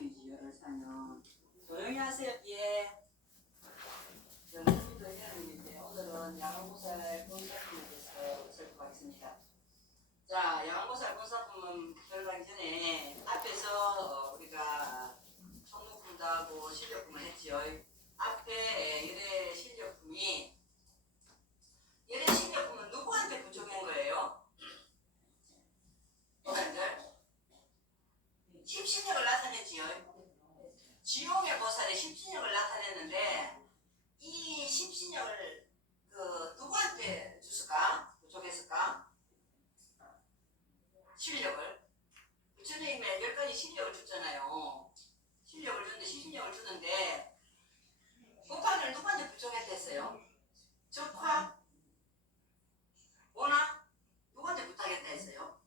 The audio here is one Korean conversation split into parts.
사유지 열을 사면 조용히 하세요. 예. 연습도 해야 되는데 오늘은 야간보살 본사품에 대해서 설명하겠습니다. 자, 야간보살 본사품은 들어가기 전에 앞에서 우리가 청록품도 하고 실력품을 했지요. 앞에 열의 실력품이 누구한테 부족한 거예요? 보살들 십신력을 나타냈지요. 지용의 보살의 십신력을 나타냈는데 이 십신력을 누구한테 줬을까? 부족했을까? 실력을 부처님의 10가지 실력을 줬잖아요. 실력을 줬는데 십신력을 주는데 곱하기를 누구한테 부족했다 했어요? 적화? 원화? 누구한테 부탁했다 했어요?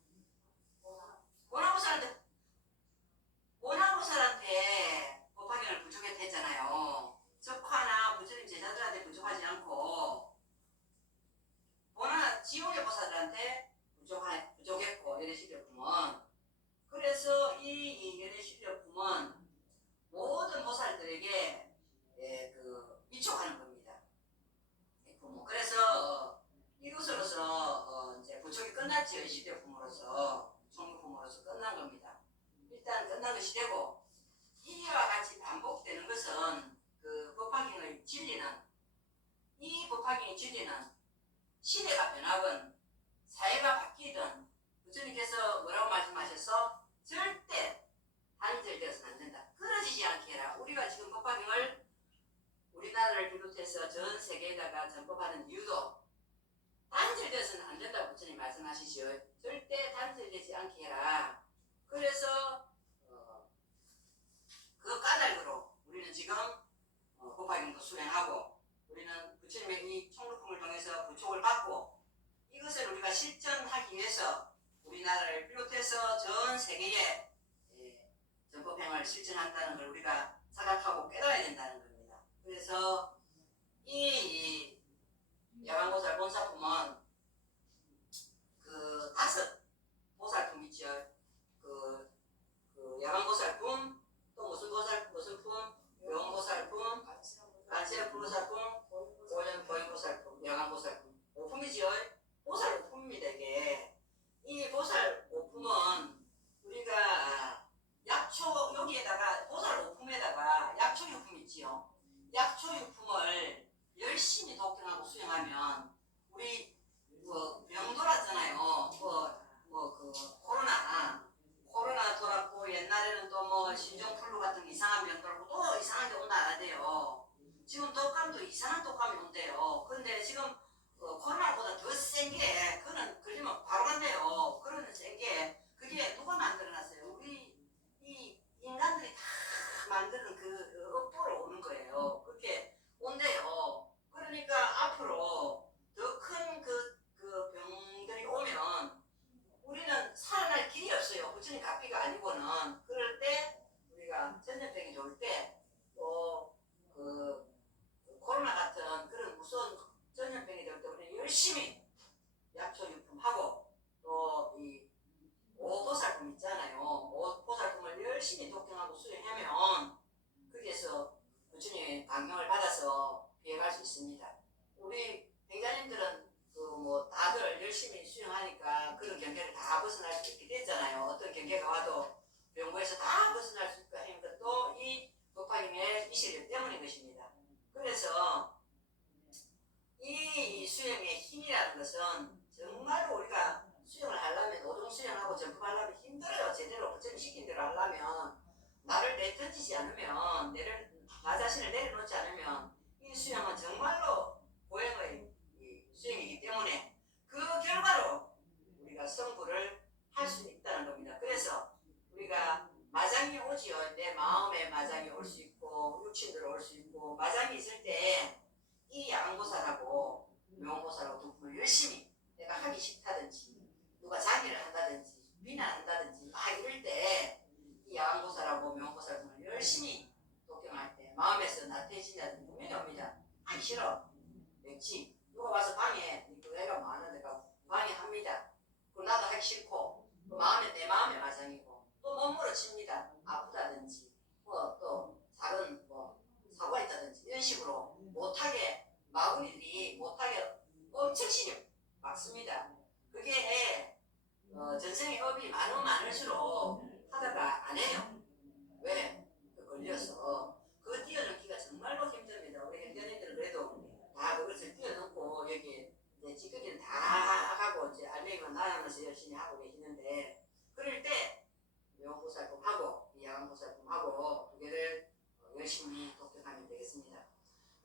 원화보살한테 곱하기를 부족했다 했잖아요. 적화나 부처님 제자들한테 부족하지 않고 원화 지옥의 보살들한테 부족했고 열의 실력품은 그래서 이 열의 실력품은 모든 보살들에게 위촉하는 겁니다. 그래서 이것으로서 이제 부족이 끝났지요. 실력품으로서 총력품으로서 끝난 겁니다. 일단 끝난 것이 되고 이와 같이 반복되는 것은 그 법화경의 진리는 이 법화경의 진리는 시대가 변하건 사회가 바뀌든 부처님께서 뭐라고 말씀하셔서 절대 단절되어서는 안 된다. 끊어지지 않게 해라. 우리가 지금 법화경을 우리나라를 비롯해서 전 세계에다가 전법하는 이유도 단절되어서는 안 된다고 부처님 말씀하시죠. 절대 단절되지 않게 해라. 그래서 그 까닭으로 우리는 지금 법화경도 수행하고 우리는 부처님의 이 총록품을 통해서 부촉을 받고 이것을 우리가 실천하기 위해서 우리나라를 비롯해서 전 세계에 전법행을 실천한다는 걸 우리가 생각하고 깨달아야 된다는 겁니다. 그래서 이 야간보살 본사품은 그 5 보살품 있죠. 야간보살품, 또 무슨 품? 용보살품, 간세보살품, 보현보살품, 야간보살품. 5품이지요. 보살 5품입니다. 이게. 이 보살 5품은 우리가 약초 여기에다가 보살 5품에다가 약초 6품 있지요. 약초 6품을 열심히 독경하고 수행하면 우리 병 돌았잖아요. 코로나 돌았고 옛날에는 또 신종플루 같은 이상한 병 돌고 또 이상한 게 온다 안 돼요. 지금 독감도 이상한 독감이 온대요. 근데 지금 코로나보다 더 센 게 그는 걸리면 바로 간대요. 그런 센 게 그게 누가 만들어놨어요? 우리 이 인간들이 다 만드는 그 업보로 오는 거예요. 그렇게 온대요. 그러니까 앞으로 더 큰 그 병들이 오면 우리는 살아날 길이 없어요. 부처님 값비가 아니고는. 그럴 때 우리가 전염병이 돌 때 또 코로나 같은 그런 무서운 전염병이 돌 때 우리는 열심히 약초 유품하고 또 이 오보살품 있잖아요. 오보살품을 열심히 독경하고 수행하면 거기에서 부처님의 강경을 받아서 비해갈 수 있습니다. 우리 행자님들은 다들 열심히 수행하니까 그런 경계를 다 벗어날 수 있게 됐잖아요. 어떤 경계가 와도 병고에서 다 벗어날 수 있게 하는 것도 이 법화경의 이 실력 때문인 것입니다. 그래서 이 수행의 힘이라는 것은 정말로 우리가 수행을 하려면 오종 수행하고 전법하려면 힘들어요. 제대로 부처님 시킨 대로 하려면 나를 내던지지 않으면 나 자신을 내려놓지 않으면 이 수행은 정말로 고행의 수행이기 때문에 그 결과로 우리가 성불을 할 수 있다는 겁니다. 그래서 우리가 마장이 오지요. 내 마음에 마장이 올 수 있고 육신으로 올 수 있고 마장이 있을 때 이 야간보살하고 명보살하고 두 분을 열심히 내가 하기 싫다든지 누가 자기를 한다든지 비난한다든지 막 이럴 때 이 야간보살하고 명보살 분을 열심히 독경할 때 마음에서 나태해진다든지 분명히 옵니다. 하기 싫어. 왠지 누가 와서 방해 그 애가 많은 애가 방해합니다. 그럼 나도 하기 싫고 내 마음에 마장이고 또 몸으로 칩니다. 아프다든지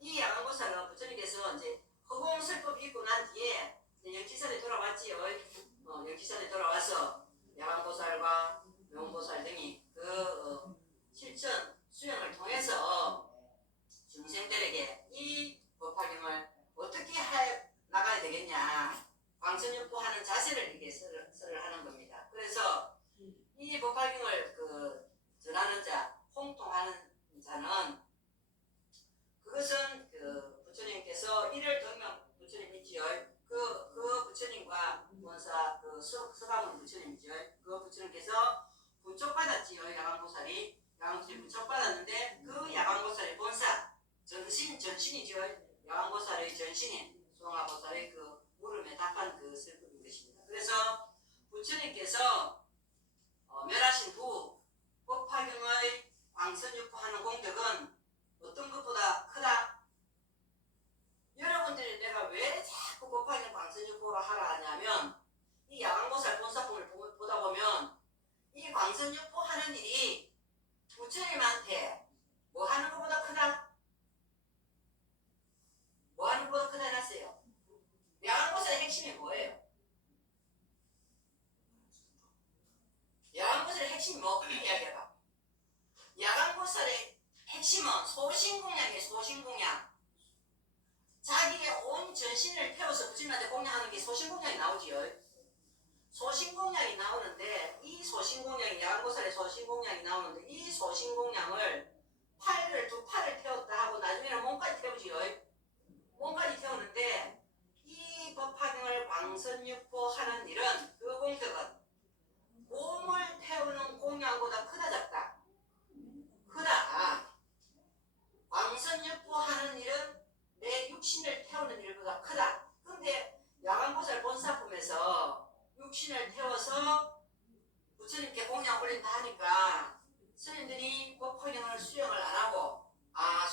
이 야간고사는 부처님께서 이제 허공설법 입고 난 뒤에 역지선에 돌아왔지요. 역지선에 돌아와서 야간보살과 명보살 등이 그 실천 수행을 통해서 중생들에게 이 법화경을 어떻게 해 나가야 되겠냐, 광선육보하는 자세를 이렇게 설을 하는 겁니다. 그래서 이 법화경을 전하는 자, 홍통하는 자는 그것은 부처님께서 이를 등명 부처님 있지요. 그 부처님과 본사 서가문 부처님이죠. 그 부처님께서 부촉받았지요. 야광보살이 부촉받았는데 그 야광보살의 본사 전신이죠. 야광보살의 전신인 수홍아보살의 그 물음에 답한 그 설법인 것입니다. 그래서 부처님께서 멸하신 후 법화경의 광선육보하는 공덕은 어떤 것보다 크다. 여러분들이 내가 왜 자꾸 법화경 광선육보를 하라 하냐면 이 야광보살 본사품을 보다 보면 이 광선육보 하는 일이 부처님한테 뭐 하는 것보다 크다? 뭐 하는 것보다 크다 해놨어요. 야광보살의 핵심이 뭐예요? 야광보살의 핵심이 뭐? 이야기해봐. 야광보살의 핵심은 소신공양이에요. 소신공양. 자기의 온 전신을 태워서 부처님한테 공양하는 게 소신공양이 나오지요. 소신공양이 나오는데 이 소신공양이 야광보살의 소신공양이 나오는데 이 소신공양을 두 팔을 태웠다 하고 나중에는 몸까지 태우지요. 몸까지 태우는데 이 법화경을 광선육보하는 일은 그 공덕은 몸을 태우는 공양보다 크다 작다? 크다. 광선육보하는 일은 내 육신을 태우는 일보다 크다. 근데 야광보살 본사품에서 육신을 태워서 부처님께 공양 올린다 하니까 스님들이 법화경을 수행을 안 하고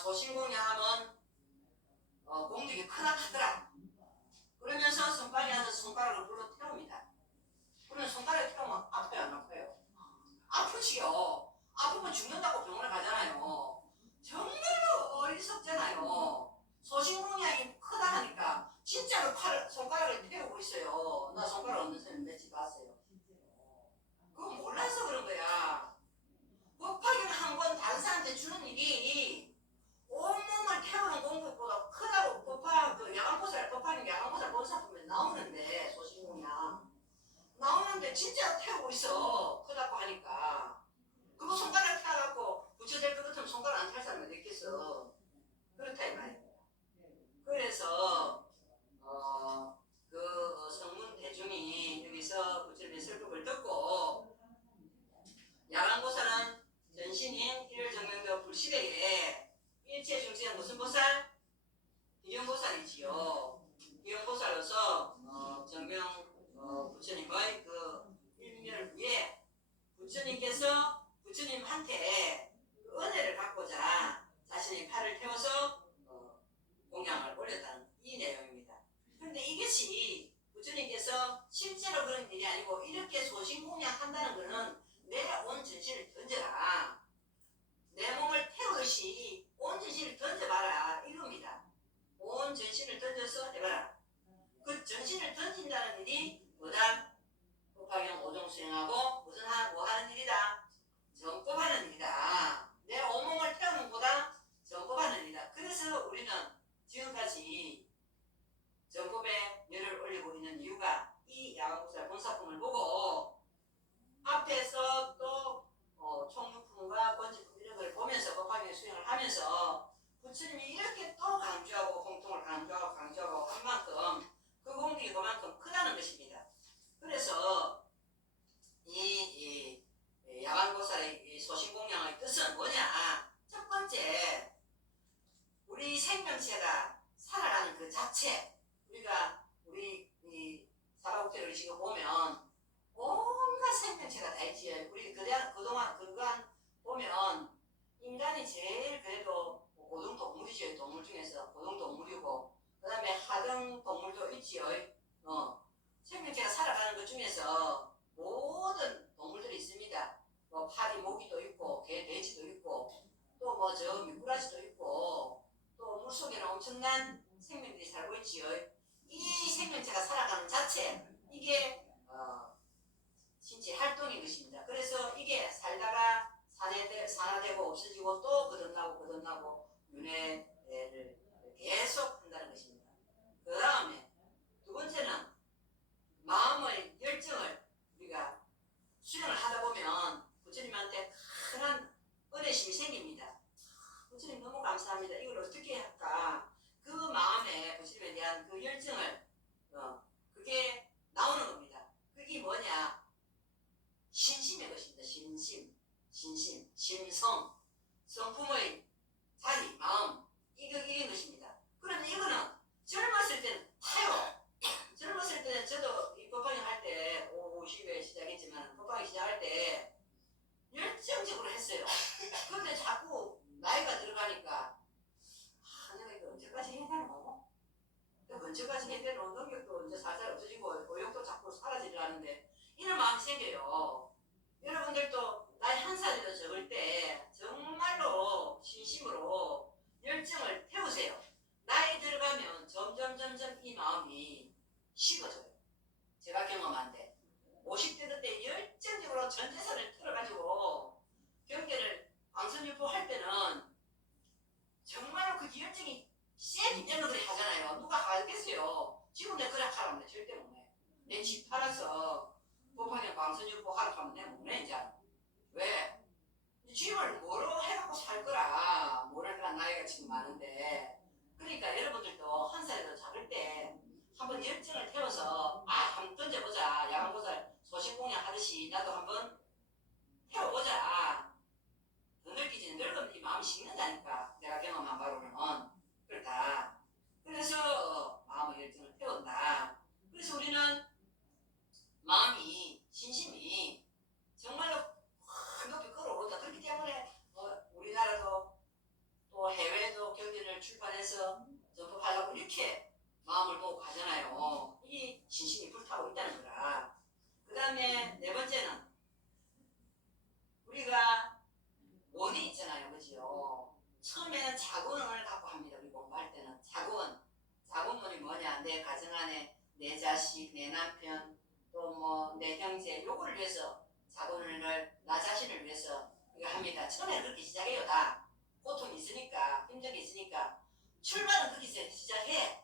소신공양하면 공덕이 크다 하더라. 그러면서 손발이 앉아서 손가락을 불러 태웁니다. 그러면 손가락을 태우면 아파요 안 아파요? 아프지요. 아프면 죽는다고 병원에 가잖아요. 정말로 어리석잖아요. 소신공양이 크다 하니까 진짜로 손가락을 태우고 있어요. 나 손가락 없는 사람 며칠 봤어요. 그거 몰라서 그런 거야. 법화경 한 번 다른 사람한테 주는 일이 온몸을 태우는 공덕보다 크다고 야광보살 법화경 야광보살 본사품에 나오는데 소신공양 나오는데 진짜 태우고 있어. 크다고 하니까 그거 손가락 타갖고 부처될 것 같으면 손가락 안 탈 사람이 어디 있겠어. 그렇다 이 말이야. 그래서 성문 대중이 여기서 부처님의 설법을 듣고 야광보살은 전신인 일정명도 불시대에 일체 중생은 무슨 보살? 비룡보살이지요. 비룡보살로서 정명 부처님의 그 일멸 후에 부처님께서 부처님한테 그 은혜를 받고자 자신의 팔을 태워서 공양을 올렸다는 이 내용입니다. 그런데 이것이 부처님께서 실제로 그런 일이 아니고 이렇게 소신공양한다는 것은 내 온 전신을 던져라. 내 몸을 태우듯이 온 전신을 던져봐라 이겁니다. 온 전신을 던져서 해봐라. 그 전신을 던진다는 일이 뭐다? 법화경 오종 수행하고 뭐 하는 일이다? 정법하는 일이다. 내 온몸을 태우는 것보다 정법하는 일이다. 그래서 우리는 지금까지 정법에 열을 올리고 있는 이유가 이 야광보살 본사품을 보고 앞에서 또 총무품과 번지품 이런 걸 보면서 법화경에 수행을 하면서 부처님이 이렇게 또 강조하고 공통을 강조하고 한 만큼 그 공덕이 그만큼 크다는 것입니다. 그래서 이 야광보살의 소신공양의 뜻은 뭐냐? 첫 번째, 우리 생명체가 살아가는 그 자체, 우리 이 사바국대를 지금 보면 온갖 생명체가 다 있지. 우리 그간 보면 인간이 제일 그래도 고등동물이죠. 동물 중에서 고등동물이고 그 다음에 하등동물도 있지요. 생명체가 살아가는 것 중에서 모든 동물들이 있습니다. 뭐 파리 모기도 있고 개 돼지도 있고 또 뭐 저 미꾸라지도 있고 또 속에는 엄청난 생명들이 살고 있지요. 이 생명체가 살아가는 자체, 이게 신체 활동인 것입니다. 그래서 이게 살다가 산화되고 없어지고 또 거듭나고 윤회를 계속 한다는 것입니다. 그 다음에 두 번째는 마음의 열정을 우리가 수련을 하다 보면 부처님한테 큰 은혜심이 생깁니다. 부처님 너무 감사합니다. 이걸 어떻게 할까? 그 마음에 부처님에 대한 그 열정을 그게 나오는 겁니다. 그게 뭐냐? 신심의 것입니다. 심성, 성품의 자리, 마음, 이게 것입니다. 그런데 이거는 젊었을 때는 타요. 젊었을 때는 저도 이 법방이 할 때 50에 시작했지만 법방이 시작할 때 열정적으로 했어요. 그런데 자꾸 나이가 들어가니까 내가 이거 언제까지 해야 되노? 언제까지 해야 되노? 능력도 언제 살살 없어지고 의욕도 자꾸 사라지려는데 이런 마음이 생겨요. 여러분들도 나이 한 살이라도 적을 때 정말로 진심으로 열정을 태우세요. 나이 들어가면 점점 이 마음이 식어져요. 제가 경험한데 50대 때 열정적으로 전 재산을 털어가지고 경제를 방선유포 할 때는 정말로 그 열정이 세기 때문에 그래 하잖아요. 누가 하겠어요? 지금 내 그래 하라면 절대 못해. 내 집 팔아서 법하게 방선유포 하라고 하면 내가 못해 이제. 왜? 집을 뭐로 해갖고 살 거라. 뭐랄까 나이가 지금 많은데. 그러니까 여러분들도 한 살이라도 작을 때 한번 열정을 태워서 한번 던져보자. 야간보살 소신공양 하듯이 나도 한번 태워보자. 더 늙기지는 늙으면 이 마음이 식는다니까. 내가 경험한 바로는 그렇다. 그래서 마음의 열정을 태운다. 그래서 우리는 마음이 신심이 정말로 높이 끌어오른다. 그렇기 때문에 우리나라도 또 해외도 경전을 출판해서 전파하려고 이렇게 마음을 먹고 가잖아요. 이 신심이 불타고 있다는 거라. 그 다음에 네 번째는 우리가 원이 있잖아요. 그죠? 처음에는 자본을 갖고 합니다. 우리 공부할 때는 자본론이 뭐냐? 내 가정 안에 내 자식, 내 남편, 또 뭐 내 형제 요거를 위해서 자본을 나 자신을 위해서 이거 합니다. 처음에 그렇게 시작해요. 다 고통이 있으니까 힘든 게 있으니까 출발은 거기서 시작해.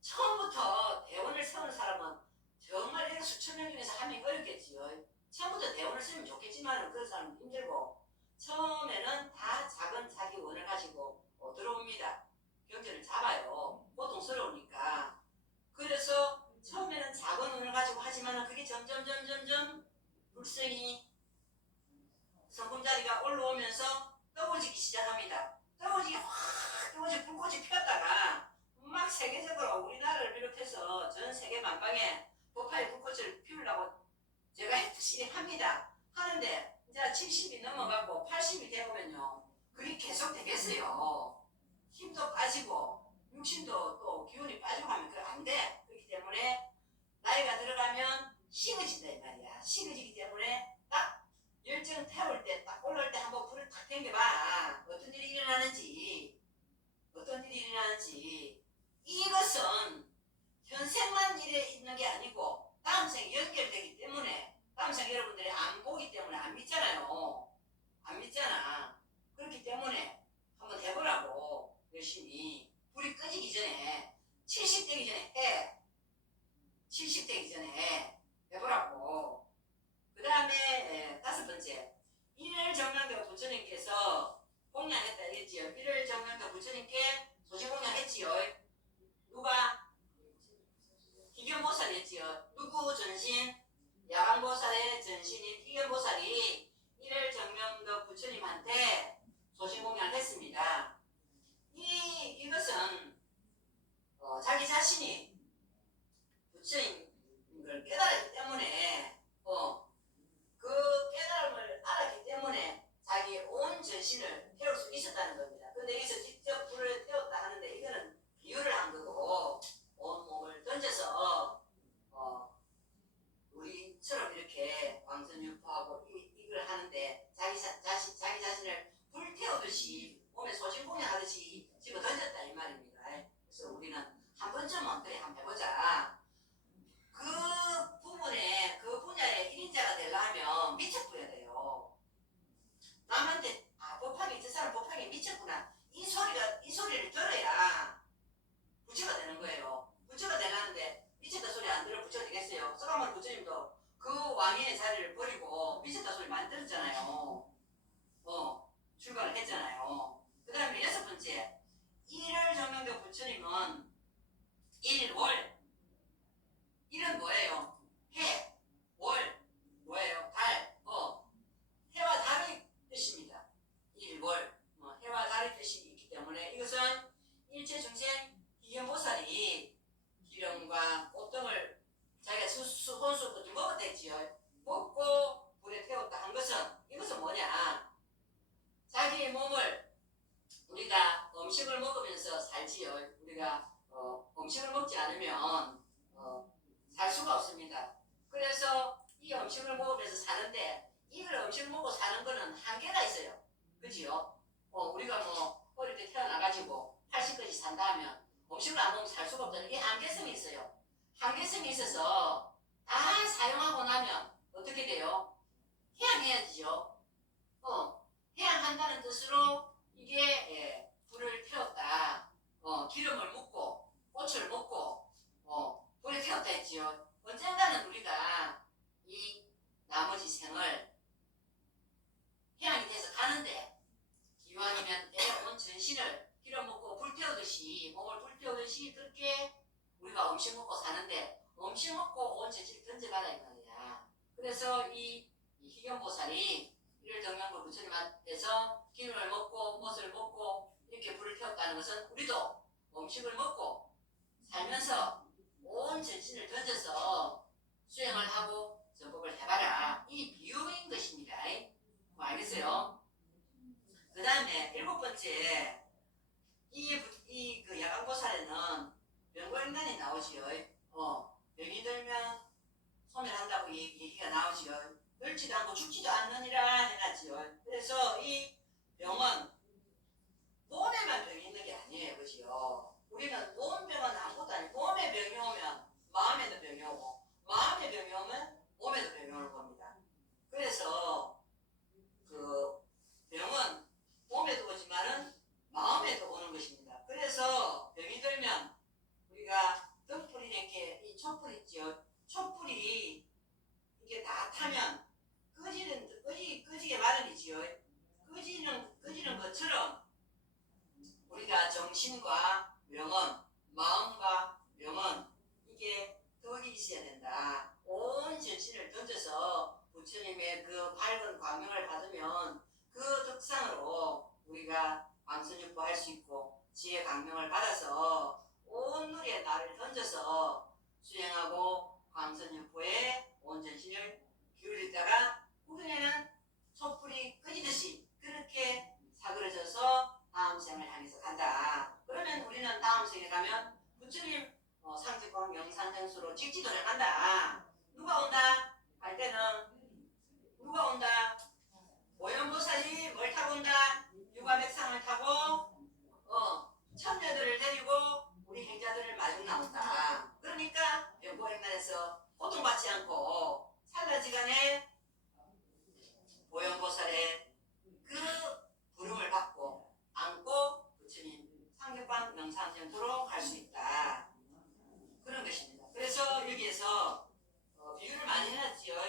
처음부터 대원을 세우는 사람은 정말 이렇게 수천 명 중에서 한 명이 어렵겠지요. 처음부터 대원을 쓰면 좋겠지만 그런 사람은 힘들고 처음에는 다 작은 자기 원을 가지고 들어옵니다. 경제를 잡아요. 고통스러우니까. 그래서 처음에는 작은 원을 가지고 하지만 그게 점점 불성이 성품자리가 올라오면서 떠오르기 시작합니다. 떠오르지 불꽃이 폈다가 막 세계적으로 우리나라를 비롯해서 전 세계 만방에 법화의 불꽃을 피우려고 제가 했듯이 합니다. 하는데 이제 70이 넘어가고 80이 되면요 그게 계속 되겠어요. 힘도 빠지고 육신도 또 기운이 빠지고 하면 그래 안 돼. 그렇기 때문에 나이가 들어가면 식어진다 이 말이야. 식어지기 때문에 딱 열정 태울 때 딱 올라올 때 한번 불을 탁 당겨봐. 어떤 일이 일어나는지 이것은 현생만 일에 있는 게 아니고 다음 생에 연결되기 때문에 다음 생에 여러분들이 안 보기 때문에 안 믿잖아요. 안 믿잖아. 그렇기 때문에 한번 해보라고 열심히 불이 꺼지기 전에 70 되기 전에 해. 70 되기 전에 해보라고. 그 다음에 다섯 번째 일일정명도 부처님께서 공양했다 이랬지요. 일일정명도 부처님께 소신공양했지요. 누가? 희견보살이 했지요. 누구 전신? 야광보살의 전신인 희견보살이 일일정명도 부처님한테 소신공양을 했습니다. 이것은 자기 자신이 부처님을 깨달았기 때문에 그 깨달음을 알았기 때문에 자기 온 전신을 태울 수 있었다는 겁니다. 근데 여기서 직접 불을 태웠다 하는데 이거는 비유를 한 거고 온 몸을 던져서 우리처럼 이렇게 광선유포하고 이걸 하는데 자기 자신을 불 태우듯이 몸에 소신공양하듯이 집어 던졌다 이 말입니다. 태웠다 했지요. 먹고 불에 태웠다 한 것은 이것은 뭐냐? 자기의 몸을 우리가 음식을 먹으면서 살지요. 우리가 음식을 먹지 않으면 살 수가 없습니다. 그래서 이 음식을 먹으면서 사는데 이걸 음식을 먹고 사는 거는 한계가 있어요. 그지요? 우리가 뭐 어릴 때 태어나가지고 80까지 산다 하면 음식을 안 먹으면 살 수가 없다는 게 한계성이 있어요. 한계성이 있어서 다 사용하고 나면 어떻게 돼요? 해양해야지요. 해양한다는 뜻으로 이게 불을 태웠다. 기름을 묻고 꽃을 먹고 불에 태웠다 했지요. 언젠가는 우리가 이 나머지 생을 해양이 돼서 가는데 기왕이면 내 온 전신을 기름 먹고 불 태우듯이 몸을 불 태우듯이 그렇게 우리가 음식 먹고 사는데 음식 먹고 온 전신을 던져가라 이 말이야. 그래서 이 희경보살이 이를 덕명불 부처님한테서 기름을 먹고 무엇을 먹고 이렇게 불을 태웠다는 것은 우리도 음식을 먹고 살면서 온 전신을 던져서 수행을 하고 전법을 해봐라. 이 비유인 것입니다. 뭐 알겠어요? 그 다음에 7번째 그 야광보살에는 명고인단이 나오지요. 병이 들면 소멸한다고 얘기가 나오지요. 늙지도 않고 죽지도 않느니라 해놨지요. 그래서 이 병은 몸에만 병이 있는 게 아니에요. 그지요? 우리는 몸 병은 아무것도 아니고 몸에 병이 오면 마음에도 병이 오고 마음에 병이 오면 몸에도 병이 오는 겁니다. 그래서 그 병은 몸에도 오지만은 마음에도 오는 것입니다. 그래서 병이 들면 우리가 등불이 이렇게 이 촛불 있지요. 촛불이 이게 다 타면 꺼지게 마련이지요. 꺼지는 것처럼 우리가 정신과 명은 마음과 명은 이게 덕이 있어야 된다. 온 전신을 던져서 부처님의 그 밝은 광명을 받으면 그 덕상으로 우리가 광선육보 할 수 있고 지혜 광명을 받아서 온 누리에 나를 던져서 수행하고 광선육보에 온 전신을 기울이다가 후근에는 촛불이 꺼지듯이 그렇게 사그러져서 다음 생을 향해서 간다. 그러면 우리는 다음 생에 가면 부처님 상직광 명산정수로 직지도를 간다. 누가 온다? 갈 때는 누가 온다? 오연보살이 뭘 타고 온다? 유가백상을 타고 천녀들을 데리고 우리 행자들을 마중 나온다. 그러니까 병고행난에서 고통받지 않고 살라지간에 오연보살의 그 부름을 받고 안고 부처님 상격방 명산정토로 갈 수 있다. 그런 것입니다. 그래서 여기에서 비유를 많이 해놨지요.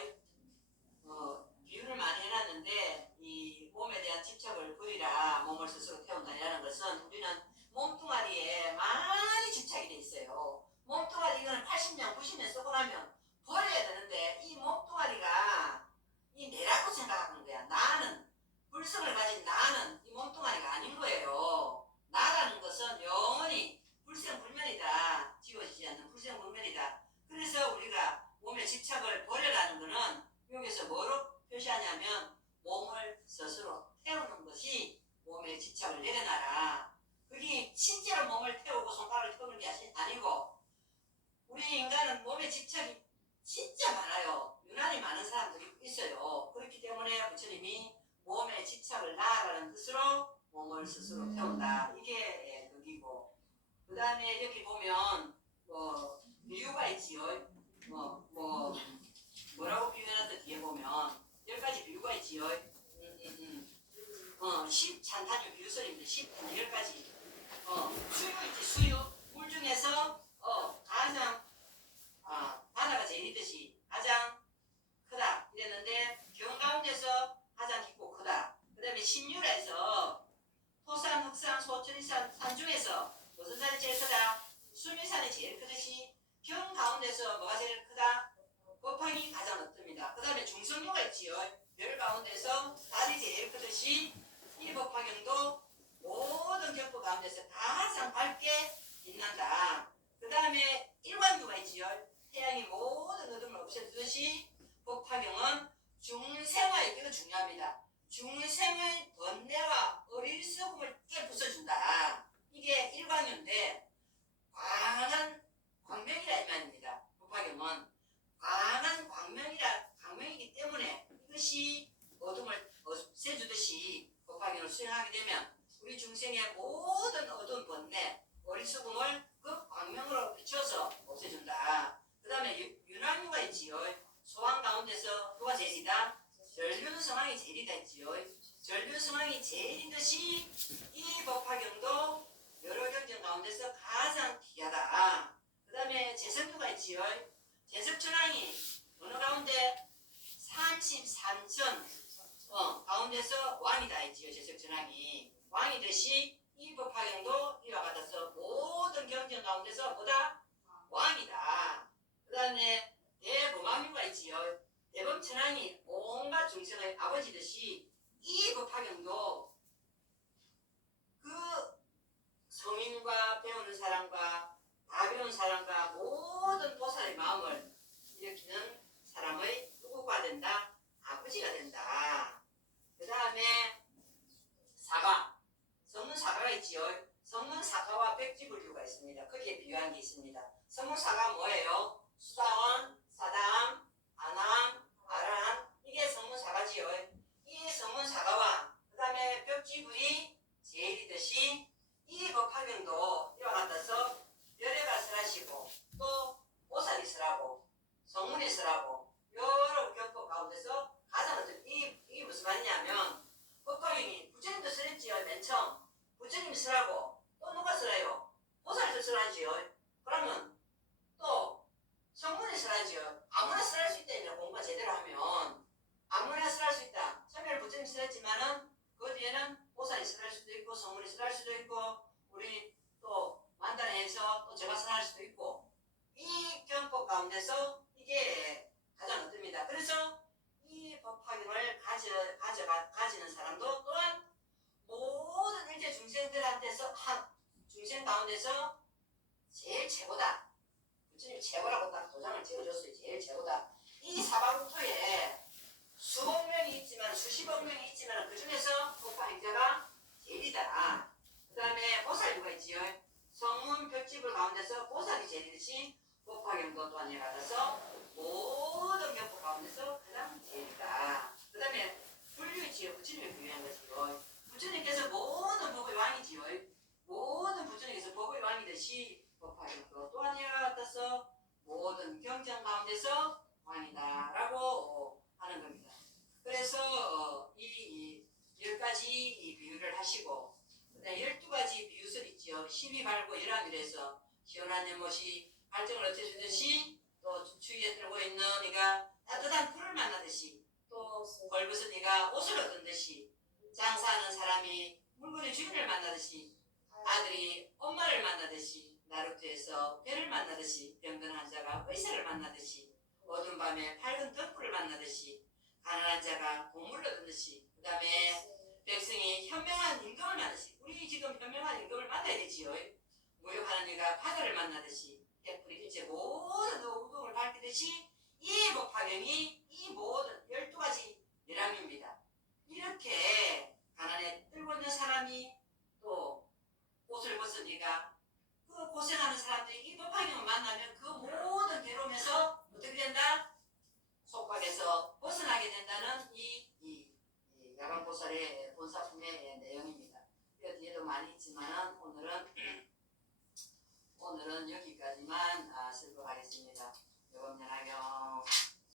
비유를 많이 해놨는데 이 몸에 대한 집착을 버리라. 몸을 스스로 태운다라는 것은 우리는 몸뚱아리에 많이 집착이 돼 있어요. 몸뚱아리 이거는 80년 90년 쓰고 나면 버려야 되는데 이 몸뚱아리가 이 내라고 생각하는 거야. 나는 불성을 가진 나는 이 몸뚱아리가 아닌 거예요. 나라는 것은 영원히 불생불멸이다. 지워지지 않는 불생불멸이다. 그래서 우리가 몸의 집착을 버려라는 것은 여기서 뭐로 표시하냐면 몸을 스스로 태우는 것이 몸의 집착을 내려놔라. 그게 실제로 몸을 태우고 손가락을 태우는 게 아니고 우리 인간은 몸의 집착이 진짜 많아요. 유난히 많은 사람들이 있어요. 그렇기 때문에 부처님이 몸의 집착을 나아가는 뜻으로 몸을 스스로 태운다. 이게 그기고 그 다음에 이렇게 보면 비유가 있지요. 뭐라고 비유해놨다 뒤에 보면 10가지 비유가 있지요. 10찬타주 비유설입니다. 10가지. 수유 있지, 수유. 물 중에서 가장 바다가 제일 있듯이 가장 크다 이랬는데 경 가운데서 가장 깊고 크다. 그 다음에 신유라 해서 토산, 흑산, 소천이산 산 중에서 무슨 산이 제일 크다? 수미산이 제일 크듯이 경 가운데서 뭐가 제일 크다? 법황이 가장 높습니다. 그 다음에 중성류가 있지요. 별 가운데서 달이 제일 크듯이 이 법화경도 모든 경포 가운데서 가장 밝게 빛난다. 그 다음에 일광유가 있지요. 태양이 모든 어둠을 없애주듯이 법화경은 중생의, 이거 중요합니다. 중생의 번뇌와 어리석음을 깨부숴준다. 이게 일광인데 광한 광명이라 이 말입니다. 법화경은 광한 광명이기 때문에 이것이 어둠을 없애주듯이 법화경을 수행하게 되면 우리 중생의 모든 어두운 번뇌, 어리석음을 그 광명으로 비춰서 없애준다. 그 다음에 윤활유가 있지요. 소왕 가운데서 누가 제일이다? 전륜성왕이 제일이다 했지요. 전륜성왕이 제일이듯이 이 법화경도 여러 경전 가운데서 가장 귀하다. 그 다음에 제석류가 있지요. 제석천왕이 어느 가운데 33천 가운데서 왕이다 했지요. 제석천왕이 왕이듯이 이 법화경도 이와 같아서 모든 경전 가운데서 보다 왕이다. 그 다음에 대범함유가 있지요. 대범천왕이 온갖 중생의 아버지듯이 이 법화경도 그 성인과 배우는 사람과 다 배운 사람과 모든 보살의 마음을 일으키는 사람의 누구가 된다? 아버지가 된다. 그 다음에 사과, 성문사과가 있지요. 성문사과와 백지불류가 있습니다. 거기에 비유한 게 있습니다. 성문사과가 뭐예요? 수다원, 사담, 아남, 아란, 이게 성문사과지요. 이 성문사과와 그 다음에 벽지불이 제일이듯이 이 법화경도 이와 같아서 열애가 설하시고 또 보살이 설하고 성문이 설하고 여러 경법 가운데서 가장 어떤 이게 무슨 말이냐면 법화경이 부처님도 설했지요. 맨 처음 부처님이 설하고 또 누가 설해요? 보살도 설하지요. 그러면 또 성문이 설하지요. 아무나 설할 수 있다. 공부가 제대로 하면 아무나 설할 수 있다. 처음에는 부처님이 설했지만은 그 뒤에는 보살이 설할 수도 있고 성문이 설할 수도 있고 우리 또 만단에서 또 제가 설할 수도 있고 이 경법 가운데서 이게 가장 어떻습니다. 그래서 이 법화경을 가지는 사람도 또한 모든 일체 중생들한테서 한 중생 가운데서 제일 최고다. 부처님이 최고라고 딱 도장을 찍어줬어요. 제일 최고다. 이 사방토에 수억 명이 있지만 수십억 명이 있지만 그 중에서 법화행자가 제일이다. 그 다음에 보살류가 있지요. 성문 벽지불 가운데서 보살이 제일이듯이 법화경도 또한 이에 받아서 모든 경법 가운데서 가장 제일이다. 그 다음에 불류 있지요. 부처님이 부유한 것이고 부처님께서 모든 법의 왕이지요. 모든 부처님께서 법의 왕이듯이 법화경도 또한 이와 같아서 모든 경전 가운데서 왕이다라고 하는 겁니다. 그래서 이 10가지 비유를 하시고 12가지 비유설 있지요. 12발고 11일에서 시원한 연못이 발정을 어째주듯이 또 주위에 들고 있는 이가 따뜻한 불을 만나듯이 또 벌벗은 이가 옷을 얻은 듯이 장사하는 사람이 물건의 주인을 만나듯이 아들이 엄마를 만나듯이 나루트에서 배를 만나듯이 병든 환자가 의사를 만나듯이 어두운 밤에 밝은 등불을 만나듯이 가난한 자가 공물을 얻듯이 그 다음에 백성이 현명한 임금을 만나듯이 우리 지금 현명한 임금을 만나야겠지요. 무역하는 이가 바다를 만나듯이 해풀이 일체 모든 어둠을 밝히듯이 이 법화경이 이 모든 12가지 열람입니다. 이렇게 가난에 떨고 있는 사람이 또 옷을 벗은 이가 그 고생하는 사람들이 이 법화경을 만나면 그 모든 괴로움에서 어떻게 된다? 속박에서 벗어나게 된다는 이 야광보살의 본사품의 내용입니다. 그 뒤에도 많이 있지만 오늘은 여기까지만 설교하겠습니다. 요금연하경